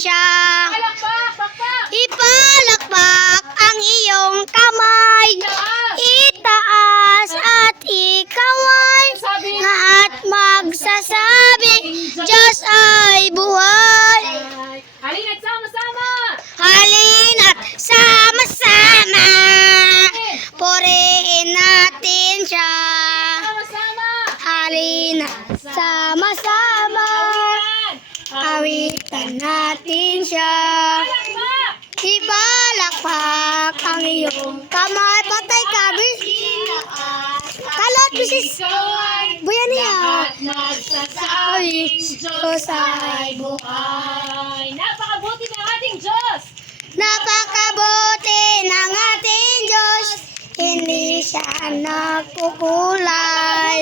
siya. Palakpak, pakpak. Ipalakpak ang iyong kamay. Itaas at ikaw ay lahat magsasabi, Diyos ay buhay. Halina't sama-sama. Halina't sama-sama, purihin natin siya. Sama-sama. Halina't sama-sama, awitan natin siya. Palakpak. Ipalakpak ang iyong kamay. Patay ka, bis. Kalot, bisis. Buya niya. Nagsasabi, Diyos ay buhay. Napakabuti ng ating Diyos. Napakabuti ng ating Diyos. Hindi siya nagkukulay.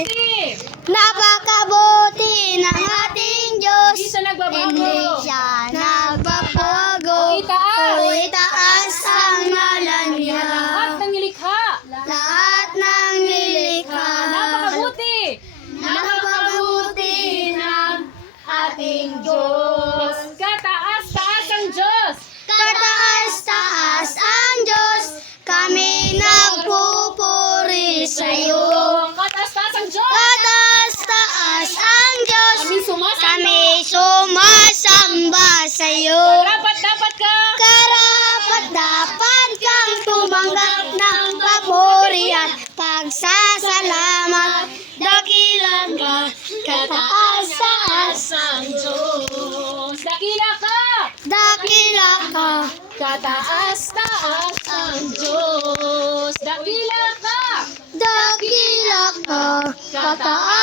Napakabuti ng ating Diyos. Hindi siya nagbabago. Hindi siya nagbabago. O Itaas ang ngalan niya. Lahat ng nilikha. Lahat ng nilikha. Napakabuti. Napakabuti ng Ating Diyos. Kataas-taas ang Diyos. Kataas-taas ang Diyos. Kami nagpupuri sa'yo. Kataas-taas ang Diyos. Kataas-taas ang Diyos. Kami sumasamba. Kami sumasamba sa'yo. Dapat ka. Karapat-dapat kang tumanggap ng papuri at pagsasalamat. Dakilang ka, kataas-taas ang Diyos. Dakila ka. Dakila ka, Kataas-taas ang Diyos. Dakila ka. dakila ka, kataas